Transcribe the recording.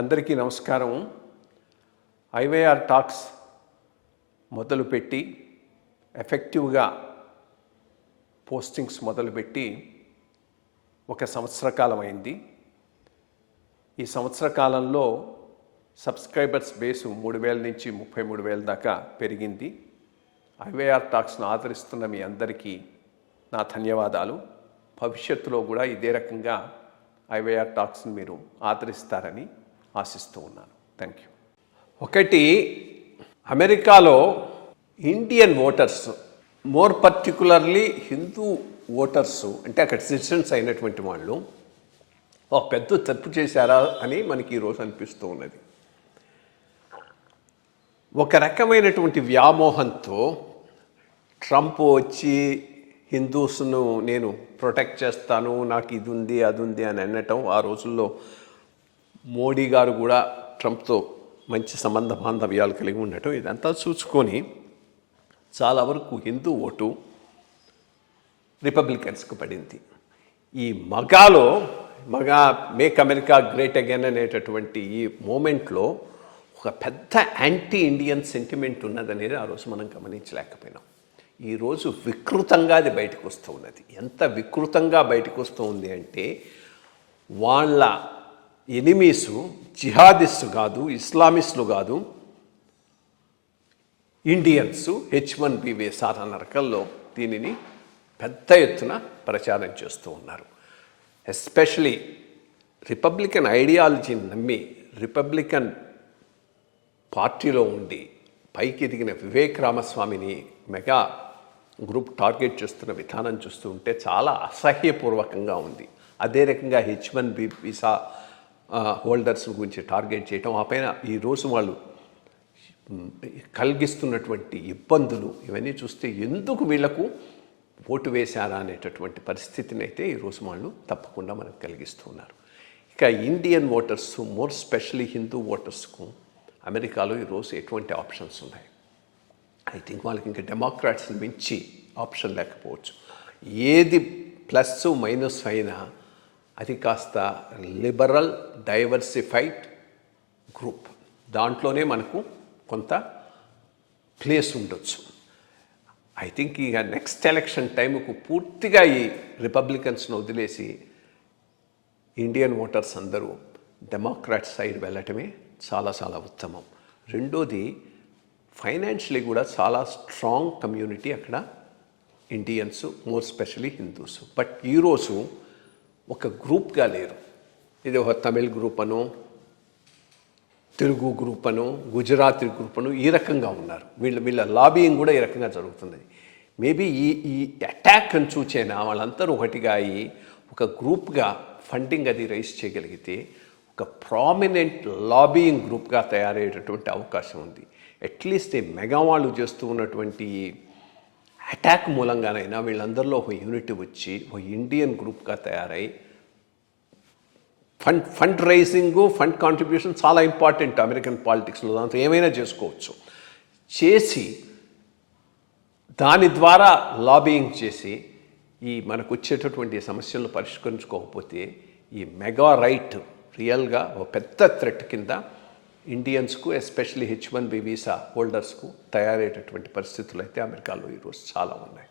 అందరికీ నమస్కారం. IYR talks మొదలుపెట్టి ఎఫెక్టివ్గా పోస్టింగ్స్ మొదలుపెట్టి ఒక సంవత్సర కాలం అయింది. ఈ సంవత్సర కాలంలో సబ్స్క్రైబర్స్ బేసు 3,000 నుంచి 33,000 దాకా పెరిగింది. ఐవైఆర్ టాక్స్ను ఆదరిస్తున్న మీ అందరికీ నా ధన్యవాదాలు. భవిష్యత్తులో కూడా ఇదే రకంగా ఐవైఆర్ టాక్స్ని మీరు ఆదరిస్తారని ఆశిస్తూ ఉన్నాను. Thank you. ఒకటి, అమెరికాలో Indian voters, more particularly Hindu voters, అంటే అక్కడ సిటిజన్స్ అయినటువంటి వాళ్ళు ఒక పెద్ద తప్పు చేశారా అని మనకి ఈరోజు అనిపిస్తూ ఉన్నది. ఒక రకమైనటువంటి వ్యామోహంతో ట్రంప్ వచ్చి హిందూస్ను నేను ప్రొటెక్ట్ చేస్తాను, నాకు ఇది ఉంది అది ఉంది అని అనటం, ఆ రోజుల్లో మోడీ గారు కూడా ట్రంప్తో మంచి సంబంధ బాంధవ్యాలు కలిగి ఉండటం, ఇదంతా చూసుకొని చాలా వరకు హిందూ ఓటు రిపబ్లికన్స్కు పడింది. ఈ మేక్ అమెరికా గ్రేట్ అగైన్ అనేటటువంటి ఈ మూమెంట్లో ఒక పెద్ద యాంటీ ఇండియన్ సెంటిమెంట్ ఉన్నదనేది ఆ రోజు మనం గమనించలేకపోయినాం. ఈరోజు వికృతంగా అది బయటకు వస్తూ ఉన్నది. ఎంత వికృతంగా బయటకు వస్తూ ఉంది అంటే, వాళ్ళ ఎనిమీసు జిహాదిస్టు కాదు, ఇస్లామిస్టులు కాదు, ఇండియన్స్ H1B వీసాల నరకల్లో దీనిని పెద్ద ఎత్తున ప్రచారం చేస్తూ ఉన్నారు. ఎస్పెషలీ రిపబ్లికన్ ఐడియాలజీని నమ్మి రిపబ్లికన్ పార్టీలో ఉండి పైకి ఎదిగిన వివేక్ రామస్వామిని మెగా గ్రూప్ టార్గెట్ చేస్తున్న విధానం చూస్తూ ఉంటే చాలా అసహ్యపూర్వకంగా ఉంది. అదే రకంగా H1B వీసా హోల్డర్స్ గురించి టార్గెట్ చేయటం, ఆ పైన ఈరోజు వాళ్ళు కలిగిస్తున్నటువంటి ఇబ్బందులు, ఇవన్నీ చూస్తే ఎందుకు వీళ్లకు ఓటు వేశారా అనేటటువంటి పరిస్థితిని అయితే ఈరోజు వాళ్ళు తప్పకుండా మనకు కలిగిస్తున్నారు. ఇక Indian voters, more specially Hindu ఓటర్స్కు అమెరికాలో ఈరోజు ఎటువంటి ఆప్షన్స్ ఉన్నాయి? ఐ థింక్ వాళ్ళకి ఇంకా డెమోక్రాట్స్ని మించి ఆప్షన్ లేకపోవచ్చు. ఏది ప్లస్ మైనస్ అయినా అది కాస్త లిబరల్ డైవర్సిఫైడ్ గ్రూప్, దాంట్లోనే మనకు కొంత ప్లేస్ ఉండొచ్చు. ఐ థింక్ ఇక నెక్స్ట్ ఎలక్షన్ టైంకు పూర్తిగా ఈ రిపబ్లికన్స్ను వదిలేసి ఇండియన్ ఓటర్స్ అందరూ డెమోక్రాట్ సైడ్ వెళ్ళటమే చాలా చాలా ఉత్తమం. రెండోది, ఫైనాన్షియలీ కూడా చాలా స్ట్రాంగ్ కమ్యూనిటీ అక్కడ Indians, more especially Hindus. But ఈరోజు ఒక గ్రూప్గా లేరు. ఇది ఒక తమిళ్ గ్రూప్ అను, తెలుగు గ్రూప్ అను, గుజరాతీ గ్రూప్ అను, ఈ రకంగా ఉన్నారు. వీళ్ళ లాబియింగ్ కూడా ఈ రకంగా జరుగుతుంది. మేబీ ఈ అటాక్ అని చూచైనా వాళ్ళందరూ ఒకటిగా అయ్యి ఒక గ్రూప్గా ఫండింగ్ అది రైజ్ చేయగలిగితే ఒక ప్రామినెంట్ లాబియింగ్ గ్రూప్గా తయారయ్యేటటువంటి అవకాశం ఉంది. అట్లీస్ట్ ఈ మెగా వాళ్ళు చేస్తూ ఉన్నటువంటి అటాక్ మూలంగానైనా వీళ్ళందరిలో ఒక యూనిటీ వచ్చి ఒక ఇండియన్ గ్రూప్గా తయారై ఫండ్ రైజింగ్, ఫండ్ కాంట్రిబ్యూషన్ చాలా ఇంపార్టెంట్ అమెరికన్ పాలిటిక్స్లో. దాంతో ఏమైనా చేసుకోవచ్చు. చేసి దాని ద్వారా లాబియింగ్ చేసి ఈ మనకు వచ్చేటటువంటి సమస్యలను పరిష్కరించుకోకపోతే ఈ మెగా రైట్ రియల్గా ఒక పెద్ద థ్రెట్ కింద ఇండియన్స్కు, ఎస్పెషలీ H1B వీసా హోల్డర్స్కు తయారయ్యేటటువంటి పరిస్థితులు అయితే అమెరికాలో ఈరోజు చాలా ఉన్నాయి.